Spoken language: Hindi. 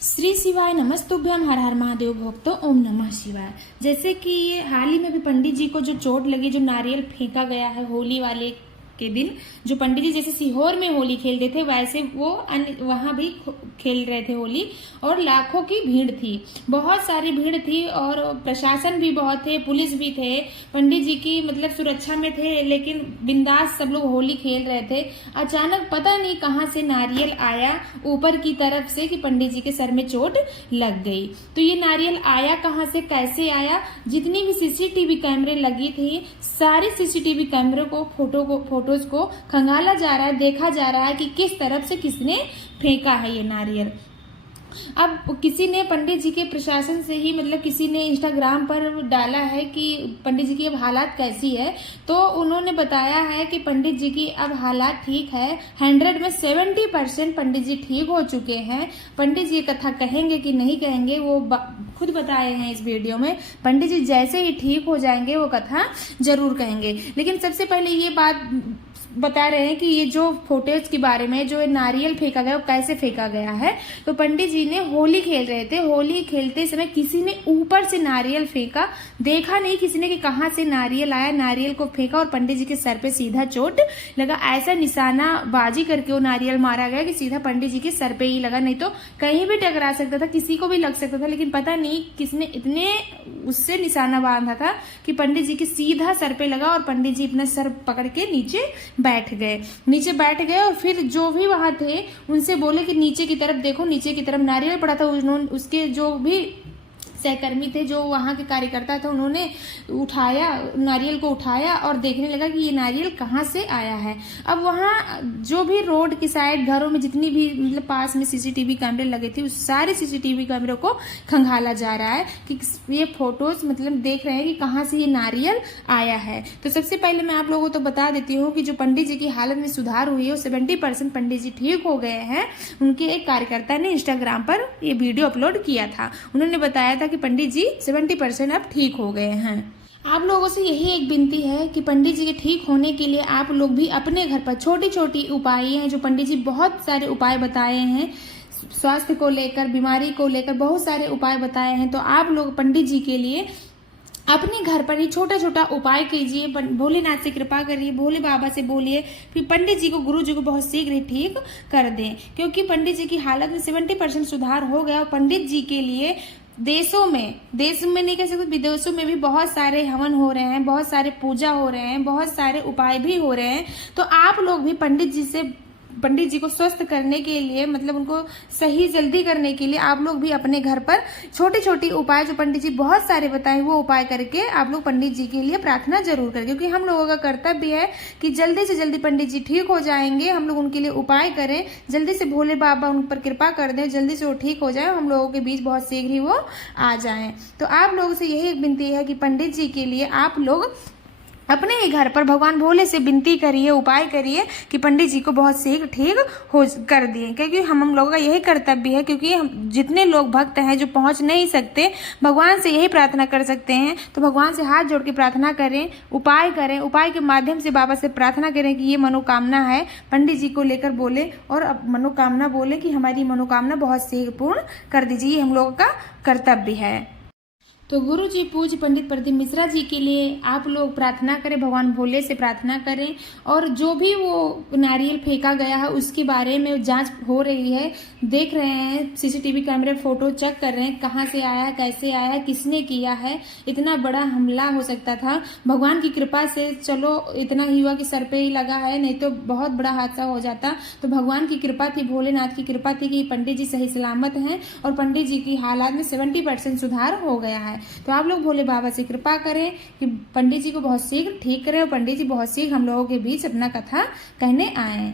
श्री शिवाय नमस्तुभ्यम हर हर महादेव भक्तो ओम नमः शिवाय। जैसे कि ये हाल ही में भी पंडित जी को जो चोट लगी, जो नारियल फेंका गया है होली वाले के दिन, जो पंडित जी जैसे सीहोर में होली खेलते थे वैसे वो वहां भी खेल रहे थे होली, और लाखों की भीड़ थी, बहुत सारी भीड़ थी और प्रशासन भी बहुत थे, पुलिस भी थे, पंडित जी की मतलब सुरक्षा में थे, लेकिन बिंदास सब लोग होली खेल रहे थे। अचानक पता नहीं कहां से नारियल आया ऊपर की तरफ से कि पंडित जी के सर में चोट लग गई। तो ये नारियल आया कहां से, कैसे आया? जितनी भी सीसीटीवी कैमरे लगी थी, सारे सीसीटीवी कैमरे को फोटोज को खंगाला जा रहा है, देखा जा रहा है कि किस तरफ से किसने फेंका है ये नारियल। अब किसी ने पंडित जी के प्रशासन से ही मतलब किसी ने इंस्टाग्राम पर डाला है कि पंडित जी की अब हालात कैसी है, तो उन्होंने बताया है कि पंडित जी की अब हालात ठीक है, 100 में 70% पंडित जी ठीक हो चुके हैं। पंडित जी कथा कहेंगे कि नहीं कहेंगे वो खुद बताए हैं इस वीडियो में। पंडित जी जैसे ही ठीक हो जाएंगे वो कथा जरूर कहेंगे। लेकिन सबसे पहले ये बात बता रहे हैं कि ये जो फोटेज के बारे में, जो नारियल फेंका गया वो कैसे फेंका गया है। तो पंडित जी ने होली खेल रहे थे, होली खेलते समय किसी ने ऊपर से नारियल फेंका, देखा नहीं किसी ने कि कहां से नारियल आया, नारियल को फेंका और पंडित जी के सर पे सीधा चोट लगा। ऐसा निशाना बाजी करके वो नारियल मारा गया कि सीधा पंडित जी के सर पे ही लगा, नहीं तो कहीं भी टकरा सकता था, किसी को भी लग सकता था। लेकिन पता नहीं किसने इतने उससे निशाना बांधा था कि पंडित जी के सीधा सर पे लगा और पंडित जी अपना सर पकड़ के नीचे बैठ गए और फिर जो भी वहां थे उनसे बोले कि नीचे की तरफ देखो, नीचे की तरफ नारियल पड़ा था। उन्होंने उसके जो भी सहकर्मी थे, जो वहां के कार्यकर्ता थे, उन्होंने उठाया नारियल को, उठाया और देखने लगा कि ये नारियल कहाँ से आया है। अब वहां जो भी रोड की साइड घरों में जितनी भी मतलब पास में सीसीटीवी कैमरे लगे थे, उस सारे सीसीटीवी कैमरे को खंगाला जा रहा है कि ये फोटोज मतलब देख रहे हैं कि कहाँ से ये नारियल आया है। तो सबसे पहले मैं आप लोगों को तो बता देती हूँ कि जो पंडित जी की हालत में सुधार हुई है, 70% पंडित जी ठीक हो गए हैं। उनके एक कार्यकर्ता ने इंस्टाग्राम पर ये वीडियो अपलोड किया था, उन्होंने बताया था कि पंडित जी 70% अब ठीक हो गए हैं। आप लोगों से यही एक विनती है कि पंडित जी के ठीक होने के लिए आप लोग भी अपने घर पर छोटी छोटी उपाय हैं, जो पंडित जी बहुत सारे उपाय बताए हैं, स्वास्थ्य को लेकर, बीमारी को लेकर बहुत सारे उपाय बताए हैं। तो आप लोग पंडित जी के लिए अपने घर पर ही छोटा छोटा उपाय कीजिए, भोलेनाथ से कृपा करिए, भोले बाबा से बोलिए, फिर पंडित जी को, गुरु जी को बहुत शीघ्र ही ठीक कर दें। क्योंकि पंडित जी की हालत में 70% सुधार हो गया और पंडित जी के लिए देश में नहीं कह सकते, विदेशों में भी बहुत सारे हवन हो रहे हैं, बहुत सारे पूजा हो रहे हैं, बहुत सारे उपाय भी हो रहे हैं। तो आप लोग भी पंडित जी को स्वस्थ करने के लिए, मतलब उनको सही जल्दी करने के लिए आप लोग भी अपने घर पर छोटी छोटी उपाय जो पंडित जी बहुत सारे बताए वो उपाय करके आप लोग पंडित जी के लिए प्रार्थना जरूर करें। क्योंकि हम लोगों का कर्तव्य है कि जल्दी से जल्दी पंडित जी ठीक हो जाएंगे, हम लोग उनके लिए उपाय करें, जल्दी से भोले बाबा उन पर कृपा कर दें, जल्दी से वो ठीक हो जाए, हम लोगों के बीच बहुत शीघ्र ही वो आ जाए। तो आप लोगों से यही एक विनती है कि पंडित जी के लिए आप लोग अपने ही घर पर भगवान भोले से विनती करिए, उपाय करिए कि पंडित जी को बहुत शीघ्र ठीक हो कर दिए। क्योंकि हम लोगों का यही कर्तव्य है, क्योंकि हम जितने लोग भक्त हैं जो पहुंच नहीं सकते, भगवान से यही प्रार्थना कर सकते हैं। तो भगवान से हाथ जोड़ के प्रार्थना करें, उपाय करें, उपाय के माध्यम से बाबा से प्रार्थना करें कि ये मनोकामना है, पंडित जी को लेकर बोले और मनोकामना बोले कि हमारी मनोकामना बहुत शीघ्र पूर्ण कर दीजिए। ये हम लोगों का कर्तव्य है। तो गुरु जी पूज्य पंडित प्रदीप मिश्रा जी के लिए आप लोग प्रार्थना करें, भगवान भोले से प्रार्थना करें। और जो भी वो नारियल फेंका गया है उसके बारे में जांच हो रही है, देख रहे हैं, सीसीटीवी कैमरे फोटो चेक कर रहे हैं, कहाँ से आया है, कैसे आया है, किसने किया है। इतना बड़ा हमला हो सकता था, भगवान की कृपा से चलो इतना ही हुआ कि सर पे ही लगा है, नहीं तो बहुत बड़ा हादसा हो जाता। तो भगवान की कृपा थी, भोलेनाथ की कृपा थी कि पंडित जी सही सलामत हैं और पंडित जी की हालात में 70% सुधार हो गया है। तो आप लोग भोले बाबा से कृपा करें कि पंडित जी को बहुत शीघ्र ठीक करें और पंडित जी बहुत शीघ्र हम लोगों के बीच अपना कथा कहने आए।